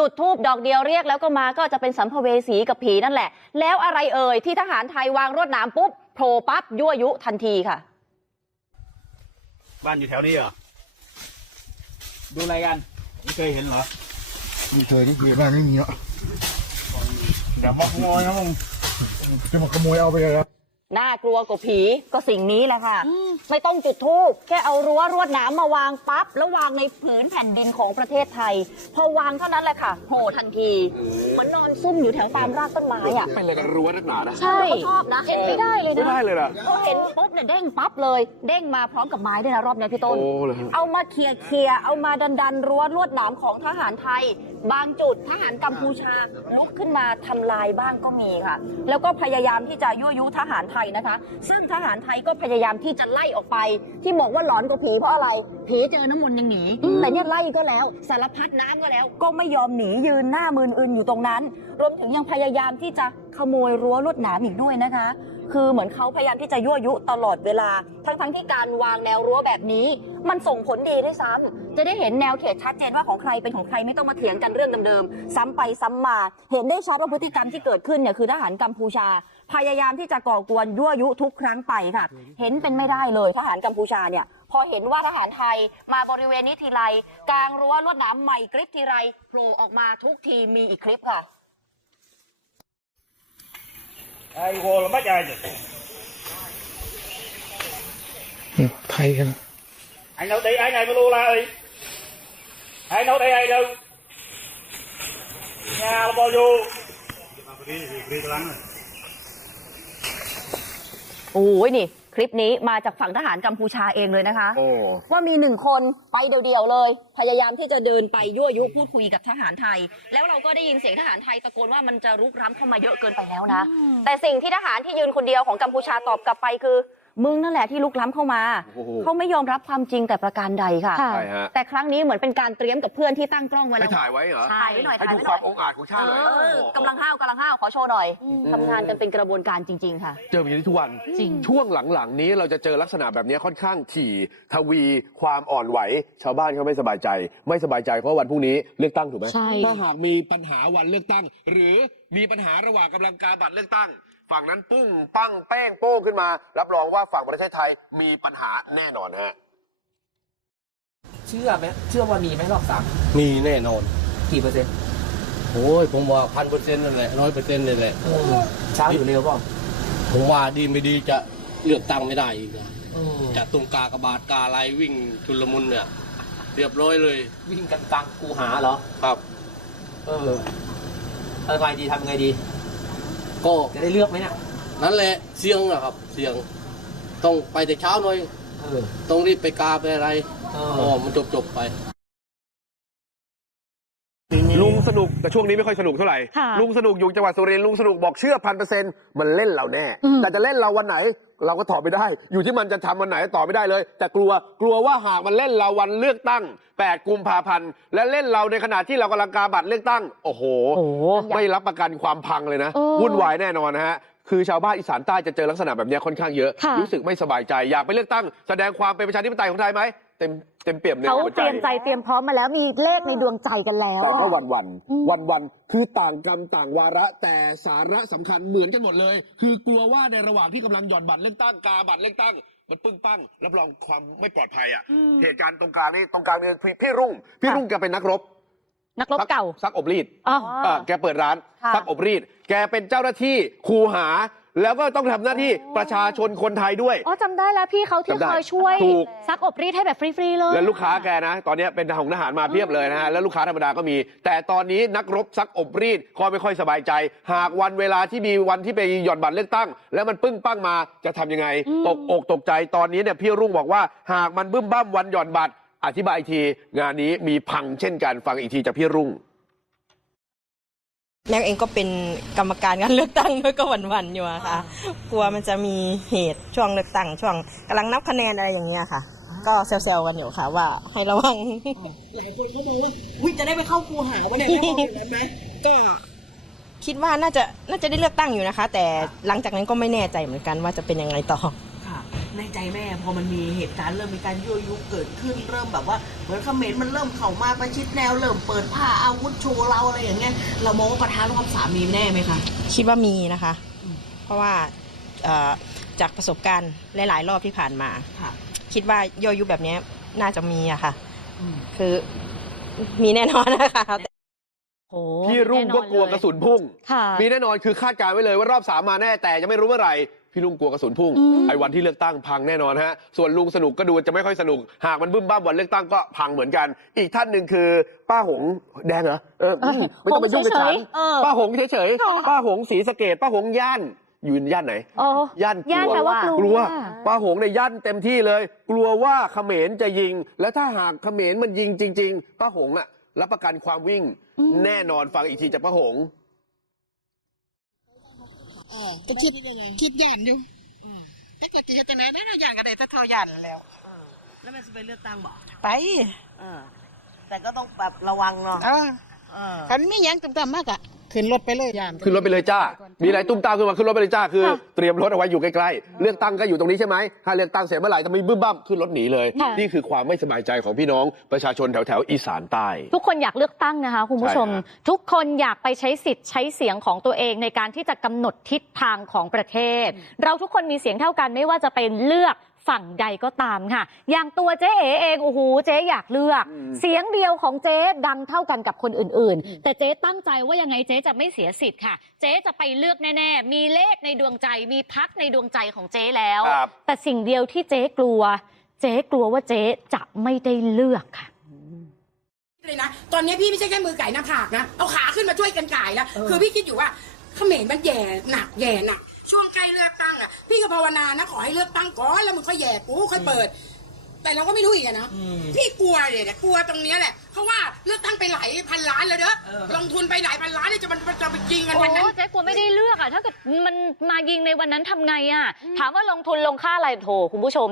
จุดทูบดอกเดียวเรียกแล้วก็มาก็จะเป็นสัมภเวสีกับผีนั่นแหละ แล้วอะไรเอ่ยที่ทหารไทยวางรวดหนามปุ๊บโผล่ปั๊บยั่วยุทันทีค่ะ บ้านอยู่แถวนี้เหรอ ดูอะไรกัน ไม่เคยเห็นเหรอไม่เคยนี่คือบ้านไม่มีเนาะเดี๋ยวมาขโมยนะมึงจะมาขโมยเอาไปเลยครับ น่ากลัวกว่าผีก็สิ่งนี้แหละค่ะ ไม่ต้องจุดธูปแค่เอารั้วรวดหน้ำมาวางปั๊บแล้ววางในผืนแผ่นดินของประเทศไทย พอวางเท่านั้นแหละค่ะโหทันทีเหมือนนอนซุ่มอยู่แถวตามรากต้นไม้อะเป็นอะไรกันรั้วนักหนานะใช่เขาชอบนะเห็นไม่ได้เลยไม่นะได้เลยนะเขาเห็นปุ๊บเนี่ยเด้งปั๊บเลย เด้งมาพร้อมกับไม้ด้วยนะรอบเนี้ยพี่ต้นโอ้เลยเอามาเคลียร์เคลียร์เอามาดันดันรั้วลวดหนามของทหารไทย บางจุดทหารกัมพูชาลุกขึ้นมาทำลายบ้างก็มีค่ะ แล้วก็พยายามที่จะยั่วยุทหารไทยนะคะ ซึ่งทหารไทยก็พยายามที่จะไล่ออกไป ที่บอกว่าหลอนกว่าผีเพราะอะไร ผีเจอน้ำมนต์ยังหนีแต่เนี่ยไล่ก็แล้วสารพัดน้ำก็แล้ว ก็ไม่ยอมหนียืนหน้ามืนอึนอยู่ตรงนั้น รวมถึงยังพยายามที่จะขโมยรั้วลวดหนามอีกด้วยนะคะ คือเหมือนเขาพยายามที่จะยั่วยุตลอดเวลา ทั้งๆที่การวางแนวรั้วแบบนี้ มันส่งผลดีด้วยซ้ำจะได้เห็นแนวเขตชัดเจนว่าของใครเป็นของใครไม่ต้องมาเถียงกันเรื่องเดิมๆซ้ำไปซ้ำมา เห็นได้ชัดว่าพฤติกรรมที่เกิดขึ้นเนี่ยคือทหารกัมพูชา พยายามที่จะก่อกวนยั่วยุทุกครั้งไปค่ะ เห็นเป็นไม่ได้เลยทหารกัมพูชาเนี่ย พอเห็นว่าทหารไทยมาบริเวณนี้ทีไรกลางรั้วลวดหนามใหม่กริปทีไรโผล่ออกมาทุกทีมีอีกคลิปค่ะไอ้โวเราไม่ใจเนี่ยไทยกัน anh đâu đi ai này mà lu la đi ai đâu đây ai đâu nhà là bao nhiêu đi đi lắm rồi โอ้ยนี่ คลิปนี้มาจากฝั่งทหารกัมพูชาเองเลยนะคะ โอ้ ว่ามีหนึ่งคนไปเดียวๆเลย พยายามที่จะเดินไปยั่วยุพูดคุยกับทหารไทย แล้วเราก็ได้ยินเสียงทหารไทยตะโกนว่ามันจะรุกร้ำเข้ามาเยอะเกินไปแล้วนะ แต่สิ่งที่ทหารที่ยืนคนเดียวของกัมพูชาตอบกลับไปคือมึงนั่นแหละที่ลุกล้ำเข้ามา โอ้โห เขาไม่ยอมรับความจริงแต่ประการใดค่ะใช่ฮะแต่ครั้งนี้เหมือนเป็นการเตรียมกับเพื่อนที่ตั้งกล้องไว้ไปแล้ว ถ่ายไว้เหรอถ่ายไว้หน่อยให้ถ่ายดูไว้คหน่วาอยมองอาจของชาติหน่อยเออกำลังห้าวกำลังห้าวขอโชว์หน่อยทำงานกันเป็นกระบวนการจริง ๆ ค่ะ เจอแบบนี้ทุกวัน จริง ช่วงหลังๆ นี้เราจะเจอลักษณะแบบนี้ค่อนข้างถี่ทวีความอ่อนไหว ชาวบ้านเขาไม่สบายใจ ไม่สบายใจเพราะวันพรุ่งนี้เลือกตั้งถูกไหมใช่ ถ้าหากมีปัญหาวันเลือกตั้ง หรือมีปัญหาระหว่างกำลังกาบัตรเลือกตั้ง ฝั่งนั้นปุ้งปั้งแป้งโป้งขึ้นมา รับรองว่าฝั่งประเทศไทยมีปัญหาแน่นอนฮะเชื่อไหมเชื่อว่ามีไหมรอบสามมีแน่นอน กี่เปอร์เซ็นต์โอ้ยผมว่าพันเปอร์เซ็นต์นั่นแหละร้อยเปอร์เซ็นต์นั่นแหละเช้าอยู่เร็วเปล่าผมว่าดีไม่ดีจะเลือกตั้งไม่ได้อีกนะเออจะตรงกากบาทกาอะไรวิ่งชุลมุนเนี่ย เรียบร้อยเลย วิ่งกันกลางกูหาเหรอครับ เออทำไงดีทำไงดี ก็จะได้เลือกไหมเนี่ยนั่นแหละเสี่ยงนะครับ เสี่ยง ต้องไปแต่เช้าหน่อยเออ ต้องรีบไปกาไปอะไรเออ๋ออมันจบจบๆไป ลุงสนุกแต่ช่วงนี้ไม่ค่อยสนุกเท่าไหร่ ค่ะลุงสนุกอยู่จังหวัดสุรินทร์ลุงสนุกบอกเชื่อพันเปอร์เซ็นต์มันเล่นเราแน่แต่จะเล่นเราวันไหน เราก็ตอบไม่ได้ อยู่ที่มันจะทำวันไหนตอบไม่ได้เลย แต่กลัวกลัวว่าหากมันเล่นเราวันเลือกตั้ง 8 กุมภาพันธ์และเล่นเราในขณะที่เรากำลังกาบัตรเลือกตั้ง โอ้โห โอ้โห ไม่รับประกันความพังเลยนะ เออวุ่นวายแน่นอนนะฮะ คือชาวบ้านอีสานใต้จะเจอลักษณะแบบนี้ค่อนข้างเยอะ ค่ะ รู้สึกไม่สบายใจ อยากไปเลือกตั้ง แสดงความเป็นประชาธิปไตยของไทยไหม เต็มเต็มเปี่ยมในเขาหัวเตรียมใจเตรียมพร้อมมาแล้วมีเลขในดวงใจกันแล้วแต่ก็อะวันวันอืม วันวันๆคือต่างกรรมต่างวาระแต่สาระสำคัญเหมือนกันหมดเลย คือกลัวว่าในระหว่างที่กำลังหย่อนบัตรเลือกตั้งกาบัตรเลือกตั้ง มันปึ้งปั้งรับรองความไม่ปลอดภัยอะเหตุการณ์ตรงกลางนี่ตรงกลางเนี่ยพี่พี่รุ่ง พี่รุ่งแกเป็นนักรบนักรบเก่าซักอบรีดอ๋อ เออแกเปิดร้านค่ะ ซักอบรีด แกเป็นเจ้าหน้าที่คูหา แล้วก็ต้องทำหน้าที่ประชาชนคนไทยด้วย อ๋อจำได้แล้วพี่เขาที่จำได้เคยช่วย ถูก ซักอบรีดให้แบบฟรี ๆ เลย แล้วลูกค้าแกนะ ตอนนี้เป็นทหารทหารมาเพียบเลยนะฮะ แล้วลูกค้าธรรมดาก็มี แต่ตอนนี้นักรบซักอบรีดก็ไม่ค่อยสบายใจ หากวันเวลาที่มีวันที่ไปหย่อนบัตรเลือกตั้ง แล้วมันปึ้งปั้งมาจะทำยังไงตกอกตกใจตอนนี้เนี่ยพี่รุ่งบอกว่า หากมันบึ้มบ้ามวันหย่อนบัตรอธิบายอีกที งานนี้มีพังเช่นกันฟังอีกทีจากพี่รุ่ง แม็กเองก็เป็นกรรมการการเลือกตั้งด้วยก็หวั่นๆอยู่อะค่ะ กลัวมันจะมีเหตุช่วงเลือกตั้งช่วงกำลังนับคะแนนอะไรอย่างเงี้ยค่ะ ก็แซวๆกันอยู่ค่ะ ว่าให้ระวัง หลายคนเขาบอกว่าอุ้ยจะได้ไปเข้าคูหาวะเนี่ยก็คิดว่าน่าจะน่าจะได้เลือกตั้งอยู่นะคะ แต่หลังจากนั้นก็ไม่แน่ใจเหมือนกันว่าจะเป็นยังไงต่อค่ะ ในใจแม่พอมันมีเหตุการณ์เริ่มมีการยั่วยุเกิดขึ้นเริ่มแบบว่าเหมือนเขมรมันเริ่มเข้ามาประชิดแนวเริ่มเปิดผ้าอาวุธโชว์เราอะไรอย่างเงี้ยเรามองว่าประธานความสามีแน่ไหมคะคิดว่ามีนะคะอืมเพราะว่าเอ่อจากประสบการณ์หลาย ๆ รอบที่ผ่านมาค่ะคิดว่าย่อยุแบบเนี้ยน่าจะมีอะค่ะอืมคือมีแน่นอนนะคะโอ้ พี่รุ่งก็กลัวกระสุนพุ่งค่ะมีแน่นอนคือคาดการณ์ไว้เลยว่ารอบสามมาแน่แต่ยังไม่รู้เมื่อไหร่พี่ลุงกลัวกระสุนพุ่งอืมไอ้วันที่เลือกตั้งพังแน่นอนฮะส่วนลุงสนุกก็ดูจะไม่ค่อยสนุก หากมันบึ้มบ้ามวันเลือกตั้งก็พังเหมือนกัน อีกท่านหนึ่งคือ ป้าหงแดงเหรอเอออืมไม่ต้องไปยุ่งกับฉันเออป้าหงเฉยๆป้าหงศรีสะเกดป้าหงย่านอยู่ย่านไหนโอ้ย่านย่านแปลว่ากลัวกลัวป้าหงในยย่านเต็มที่เลย กลัวว่าเขมรจะยิง แล้วถ้าหากเขมรมันยิงจริง ๆ ป้าหงอะ รับประกันความวิ่ง แน่นอนฟังอีกทีจากป้าหงก็คิดคิดย่านอยู่แต่ก็จะจะไหนนั่นย่านก็ได้ถ้าเท่าย่านแล้ว แล้วแม่จะไปเลือกตั้งบอกไปแต่ก็ต้องแบบระวังเนาะเออคันไม่ยังตุ้มๆมากอะขึ้นรถไปเลยย่าน ขึ้นรถไปเลยจ้า มีอะไรตุ้มตามขึ้นมาขึ้นรถไปเลยจ้าคือ เตรียมรถเอาไว้อยู่ใกล้ๆเลือกตั้งก็อยู่ตรงนี้ใช่ไหมถ้าเลือกตั้งเสร็จเมื่อไหร่จะมีบึ้มบ้ามขึ้นรถหนีเลย ค่ะ นี่คือความไม่สบายใจของพี่น้องประชาชนแถวแถวๆอีสานใต้ ทุกคนอยากเลือกตั้งนะคะคุณผู้ชม ใช่ฮะ ทุกคนอยากไปใช้สิทธิ์ใช้เสียงของตัวเองในการที่จะกำหนดทิศทางของประเทศ เราทุกคนมีเสียงเท่ากันไม่ว่าจะเป็นเลือกฝั่งใดก็ตามค่ะ อย่างตัวเจ๊เอเองโอ้โหเจ๊อยากเลือก อืม เสียงเดียวของเจ๊ดังเท่ากันกับคนอื่นๆ แต่เจ๊ตั้งใจว่ายังไงเจ๊จะไม่เสียสิทธิ์ค่ะ เจ๊จะไปเลือกแน่ๆ มีเลขในดวงใจ มีพักในดวงใจของเจ๊แล้ว ครับ แต่สิ่งเดียวที่เจ๊กลัว เจ๊กลัวว่าเจ๊จะไม่ได้เลือกค่ะ เลยนะตอนนี้พี่ไม่ใช่แค่มือไก่หน้าผากนะ เอาขาขึ้นมาช่วยกันไก่แล้วคือพี่คิดอยู่ว่าเขมรมันแย่หนักแย่หนัก ช่วงใกล้เลือกตั้งอะ พี่ก็ภาวนานะขอให้เลือกตั้งก่อนแล้วมึงค่อยแย่กูค่อยเปิด แต่เราก็ไม่รู้อีกอะนะพี่กลัวเลยเนี่ยกลัวตรงเนี้ยแหละเพราะว่าเลือกตั้งไปหลายพันล้านแล้วเด้อลงทุนไปหลายพันล้านเนี่ยจะมันจะไปยิงกันโอ้วันนั้นเจ๊กลัวไม่ได้เลือกอะถ้าเกิดมันมายิงในวันนั้นทำไงอะถามว่าลงทุนลงค่าอะไรโถคุณผู้ชม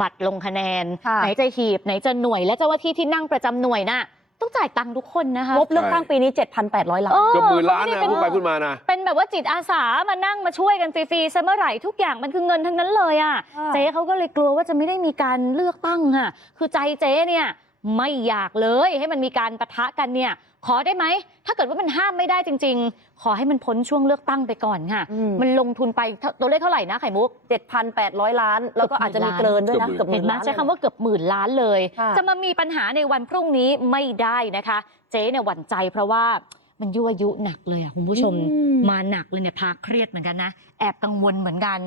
บัตรลงคะแนน ค่ะ ไหนจะหีบ ไหนจะหน่วยและเจ้าหน้าที่ที่นั่งประจำหน่วยน่ะ ต้องจ่ายตังค์ทุกคนนะคะ งบเลือกตั้งปีนี้ 7,800 ล้านเออเกือบหมื่นล้านไม่นะได้พูดไปเป็นพูดมานะ เป็นแบบว่าจิตอาสามานั่งมาช่วยกันฟรีๆซะเมื่อไหร่ทุกอย่างมันคือเงินทั้งนั้นเลยอะค่ะ เจ๊เขาก็เลยกลัวว่าจะไม่ได้มีการเลือกตั้งค่ะ คือใจเจ๊เนี่ย ไม่อยากเลยให้มันมีการปะทะกันเนี่ย ขอได้ไหม ถ้าเกิดว่ามันห้ามไม่ได้จริง ๆ ขอให้มันพ้นช่วงเลือกตั้งไปก่อนค่ะ อืม มันลงทุนไปเท่าตัวเลขเท่าไหร่นะไข่มุก 7,800 ล้าน แล้วก็อาจจะมีเกินด้วยนะเกืเกืออบบหมื่หเห็มื่นนไหมล้าน ใช้คำว่าเกือบหมื่นล้านเลย ค่ะ จะมามีปัญหาในวันพรุ่งนี้ไม่ได้นะคะ เจ๊เนี่ยหวั่นใจเพราะว่ามันยั่วยุหนักเลยอะคุณผู้ชมอืมมาหนักเลยเนี่ยพาเครียดเหมือนกันนะ แอบกังวลเหมือนกัน